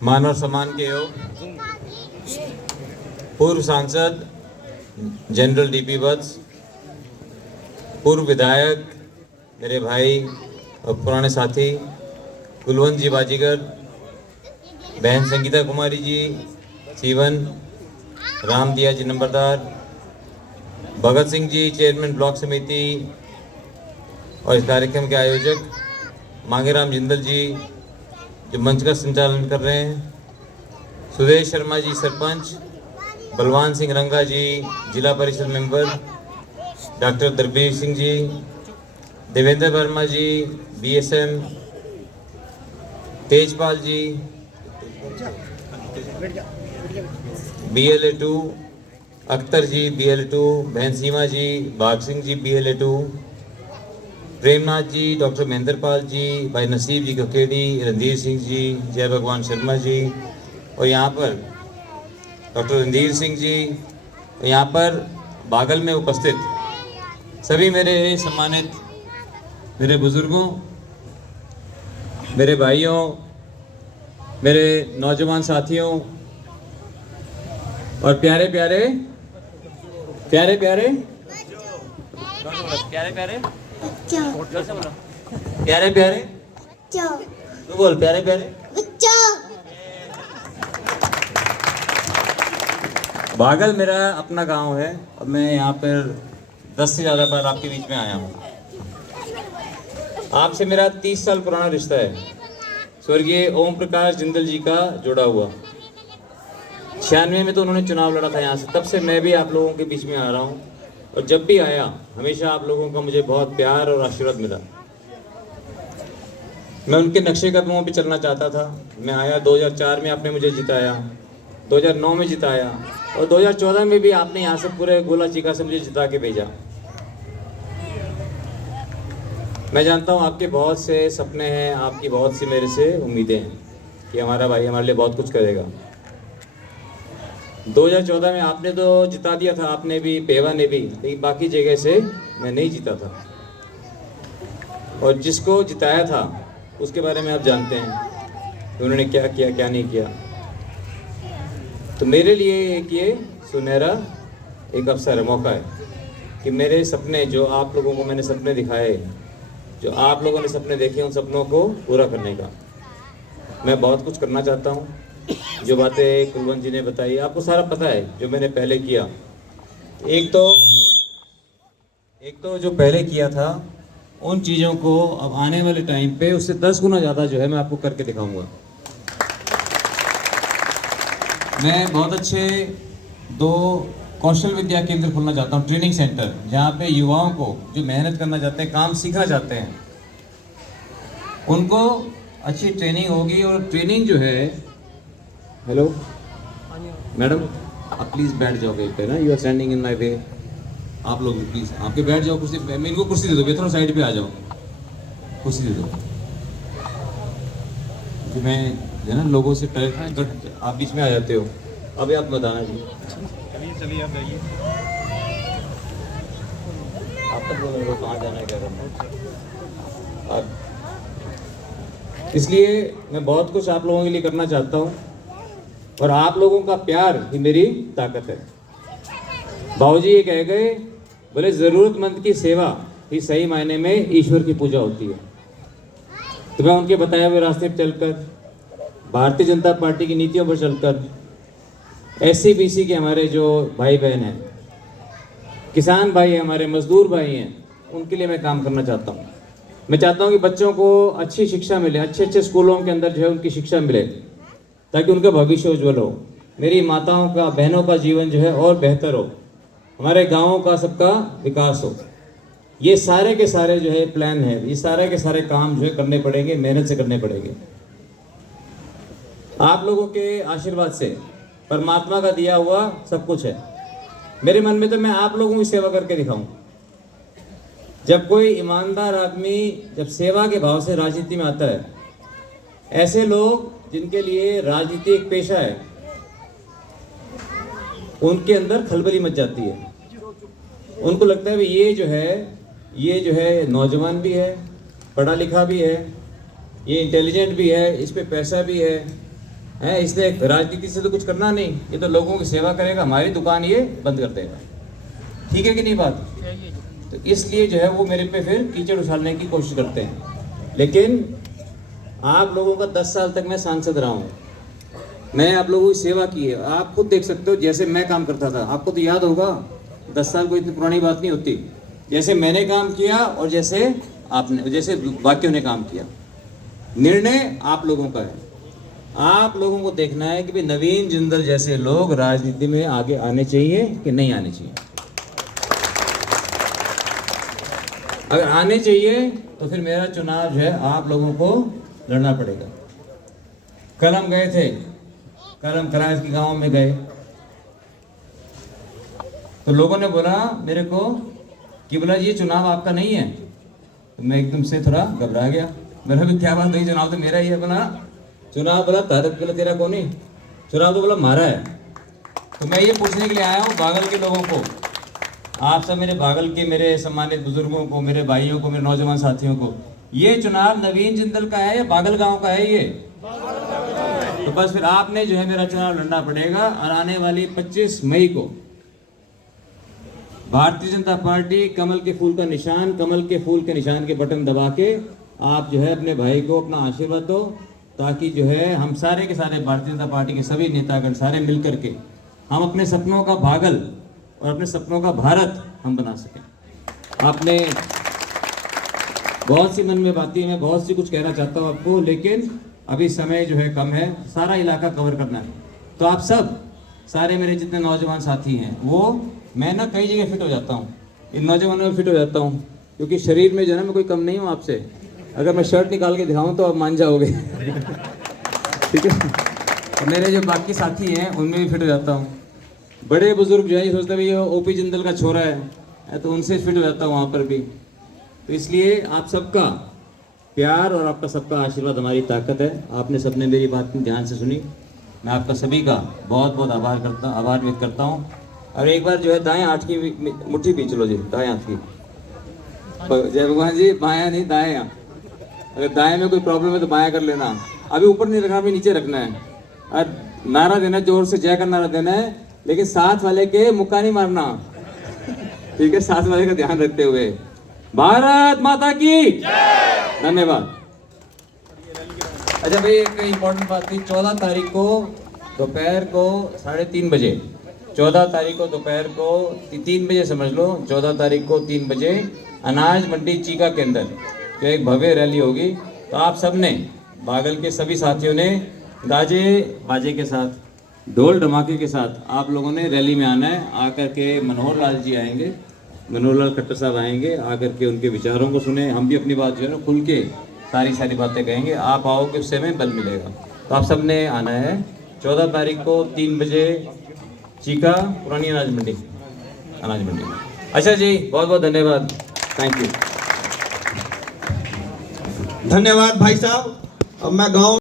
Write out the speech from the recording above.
मान और सम्मान के योग पूर्व सांसद जनरल डीपी वत्स, पूर्व विधायक मेरे भाई और पुराने साथी कुलवंत जी बाजीगर, बहन संगीता कुमारी जी सीवन, राम दिया जी नंबरदार, भगत सिंह जी चेयरमैन ब्लॉक समिति और इस कार्यक्रम के आयोजक मांगेराम जिंदल जी जो मंच का संचालन कर रहे हैं, सुदेश शर्मा जी सरपंच, बलवान सिंह रंगा जी जिला परिषद मेंबर, डॉक्टर दरबीर सिंह जी, देवेंद्र वर्मा जी बीएसएम, तेजपाल जी BLA2, अख्तर जी BLA2, बहन सीमा जी, बाग सिंह जी BLA2, प्रेमनाथ जी, डॉक्टर महेंद्र पाल जी, भाई नसीब जी ककेड़ी, रणधीर सिंह जी, जय भगवान शर्मा जी और यहाँ पर डॉक्टर रणधीर सिंह जी, यहाँ पर बागल में उपस्थित सभी मेरे सम्मानित मेरे बुजुर्गों, मेरे भाइयों, मेरे नौजवान साथियों और प्यारे प्यारे प्यारे प्यारे प्यारे प्यारे प्यारे प्यारे तू बोल प्यारे प्यारे बागल मेरा अपना गांव है और मैं यहाँ पर 10 से ज़्यादा बार आपके बीच में आया हूँ। आपसे मेरा 30 साल पुराना रिश्ता है, स्वर्गीय ओम प्रकाश जिंदल जी का जुड़ा हुआ। 96 में तो उन्होंने चुनाव लड़ा था यहाँ से, तब से मैं भी आप लोगों के बीच में आ रहा हूँ और जब भी आया हमेशा आप लोगों का मुझे बहुत प्यार और आशीर्वाद मिला। मैं उनके नक्शे कदमों पे चलना चाहता था। मैं आया 2004 में, आपने मुझे जिताया, 2009 में जिताया और 2014 में भी आपने यहाँ से पूरे गोला चीका से मुझे जिता के भेजा। मैं जानता हूँ आपके बहुत से सपने हैं, आपकी बहुत सी मेरे से उम्मीदें हैं कि हमारा भाई हमारे लिए बहुत कुछ करेगा। 2014 में आपने तो जिता दिया था, आपने भी, पेवा ने भी, लेकिन बाकी जगह से मैं नहीं जीता था और जिसको जिताया था उसके बारे में आप जानते हैं कि उन्होंने क्या किया क्या नहीं किया। तो मेरे लिए एक ये सुनहरा एक अवसर है, मौका है कि मेरे सपने जो आप लोगों को मैंने सपने दिखाए, जो आप लोगों ने सपने देखे, उन सपनों को पूरा करने का मैं बहुत कुछ करना चाहता हूँ। जो बातें कुलवंत जी ने बताई आपको सारा पता है, जो मैंने पहले किया। एक तो जो पहले किया था उन चीज़ों को अब आने वाले टाइम पे उससे 10 गुना ज़्यादा जो है मैं आपको करके दिखाऊंगा। मैं बहुत अच्छे 2 कौशल विद्या केंद्र खोलना चाहता हूँ, ट्रेनिंग सेंटर, जहाँ पे युवाओं को जो मेहनत करना चाहते हैं, काम सीखना चाहते हैं, उनको अच्छी ट्रेनिंग होगी। और ट्रेनिंग जो है, हेलो मैडम आप प्लीज़ बैठ जाओ कहीं पे ना, you are standing in my way. आप लोग प्लीज़ आपके बैठ जाओ कुर्सी, मैं इनको कुर्सी दे दो, थोड़ा साइड पे आ जाओ, कुर्सी दे दो कि मैं जो है ना लोगों से आप बीच में आ जाते हो। अभी आप बताना जी, चलिए आप जाइए, आप तक बोलो कहाँ जाना है क्या करना। इसलिए मैं बहुत कुछ आप लोगों के लिए करना चाहता हूँ और आप लोगों का प्यार ही मेरी ताकत है। बाबूजी ये कह गए, बोले ज़रूरतमंद की सेवा ही सही मायने में ईश्वर की पूजा होती है। तो मैं उनके बताए हुए रास्ते पर चलकर, भारतीय जनता पार्टी की नीतियों पर चलकर, SC BC के हमारे जो भाई बहन हैं, किसान भाई हैं, हमारे मजदूर भाई हैं, उनके लिए मैं काम करना चाहता हूँ। मैं चाहता हूँ कि बच्चों को अच्छी शिक्षा मिले, अच्छे अच्छे स्कूलों के अंदर जो है उनकी शिक्षा मिले, ताकि उनका भविष्य उज्ज्वल हो, मेरी माताओं का, बहनों का जीवन जो है और बेहतर हो, हमारे गाँवों का सबका विकास हो। ये सारे के सारे जो है प्लान है, ये सारे के सारे काम जो है करने पड़ेंगे, मेहनत से करने पड़ेंगे। आप लोगों के आशीर्वाद से, परमात्मा का दिया हुआ सब कुछ है मेरे मन में, तो मैं आप लोगों की सेवा करके दिखाऊं। जब कोई ईमानदार आदमी जब सेवा के भाव से राजनीति में आता है, ऐसे लोग जिनके लिए राजनीति एक पेशा है, उनके अंदर खलबली मच जाती है। उनको लगता है कि ये जो है नौजवान भी है, पढ़ा लिखा भी है, ये इंटेलिजेंट भी है, इस पे पैसा भी है, है, इसलिए राजनीति से तो कुछ करना नहीं, ये तो लोगों की सेवा करेगा, हमारी दुकान ये बंद कर देगा। ठीक है कि नहीं बात? तो इसलिए जो है वो मेरे पे फिर कीचड़ उछालने की कोशिश करते हैं। लेकिन आप लोगों का 10 साल तक मैं सांसद रहा हूँ, मैं आप लोगों की सेवा की है। आप खुद देख सकते हो जैसे मैं काम करता था, आपको तो याद होगा, 10 साल कोई इतनी पुरानी बात नहीं होती। जैसे मैंने काम किया और जैसे आपने, जैसे बाकियों ने काम किया, निर्णय आप लोगों का है। आप लोगों को देखना है कि भाई नवीन जिंदल जैसे लोग राजनीति में आगे आने चाहिए कि नहीं आने चाहिए। अगर आने चाहिए तो फिर मेरा चुनाव जो है आप लोगों को लड़ना पड़ेगा। कल हम गए थे, कल हम कराइस के गांव में गए, तो लोगों ने बोला मेरे को कि बोला ये चुनाव आपका नहीं है। तो मैं एकदम से थोड़ा घबरा गया, मैंने भी क्या बात हुई, चुनाव तो मेरा ही है। बोला चुनाव, बोला बोला तेरा कौन है, चुनाव तो बोला हमारा है। तो मैं ये पूछने के लिए आया हूँ बागल के लोगों को, आप सब मेरे बागल के मेरे सम्मानित बुजुर्गों को, मेरे भाइयों को, मेरे नौजवान साथियों को, ये चुनाव नवीन जिंदल का है या बागल गांव का है? ये तो बस फिर आपने जो है मेरा चुनाव लड़ना पड़ेगा। और आने वाली 25 मई को भारतीय जनता पार्टी कमल के फूल का निशान, कमल के फूल के निशान के बटन दबा के आप जो है अपने भाई को अपना आशीर्वाद दो, ताकि जो है हम सारे के सारे भारतीय जनता पार्टी के सभी नेतागण सारे मिल करके हम अपने सपनों का बागल और अपने सपनों का भारत हम बना सकें। आपने बहुत सी मन में बातें, मैं बहुत सी कुछ कहना चाहता हूँ आपको, लेकिन अभी समय जो है कम है, सारा इलाका कवर करना है। तो आप सब सारे मेरे जितने नौजवान साथी हैं, वो मैं ना कई जगह फिट हो जाता हूँ, इन नौजवानों में फिट हो जाता हूँ, क्योंकि शरीर में जो है ना मैं कोई कम नहीं हूँ आपसे। अगर मैं शर्ट निकाल के दिखाऊँ तो आप मान जाओगे। ठीक है, और मेरे जो बाकी साथी हैं उनमें भी फिट हो जाता हूँ। बड़े बुजुर्ग जो है ये सोचते हैं ये ओपी जिंदल का छोरा है, तो उनसे फिट हो जाता हूँ वहाँ पर भी। तो इसलिए आप सबका प्यार और आपका सबका आशीर्वाद हमारी ताकत है। आपने सबने मेरी बात ध्यान से सुनी, मैं आपका सभी का बहुत बहुत आभार व्यक्त करता हूँ। और एक बार जो है दाएं हाथ की मुट्ठी बीच लो जी, दाएं हाथ की, जय भगवान जी, बायां नहीं दाएं। अगर दाएं में कोई प्रॉब्लम है तो बायां कर लेना, अभी ऊपर नहीं रखना, अभी नीचे रखना है। और नारा देना, जोर से जय का नारा देना है, लेकिन साथ वाले के मुक्का नहीं मारना। ठीक है, साथ वाले का ध्यान रखते हुए। भारत माता की धन्यवाद। अच्छा भाई, एक इम्पोर्टेंट बात थी, 14 तारीख को दोपहर को 3:30 बजे, 14 तारीख को दोपहर को 3 बजे समझ लो, 14 तारीख को 3 बजे अनाज मंडी चीका के अंदर जो एक भव्य रैली होगी। तो आप सब ने, बागल के सभी साथियों ने गाजे बाजे के साथ, ढोल धमाके के साथ आप लोगों ने रैली में आना है। आकर के मनोहर लाल जी आएंगे, मनोहर लाल खट्टर साहब आएंगे, आकर के उनके विचारों को सुने। हम भी अपनी बात जो है ना खुल के सारी बातें कहेंगे, आप आओगे उससे हमें बल मिलेगा। तो आप सब ने आना है 14 तारीख को 3 बजे चीका पुरानी अनाज मंडी में। अच्छा जी, बहुत बहुत धन्यवाद, थैंक यू। धन्यवाद भाई साहब। अब मैं गाँव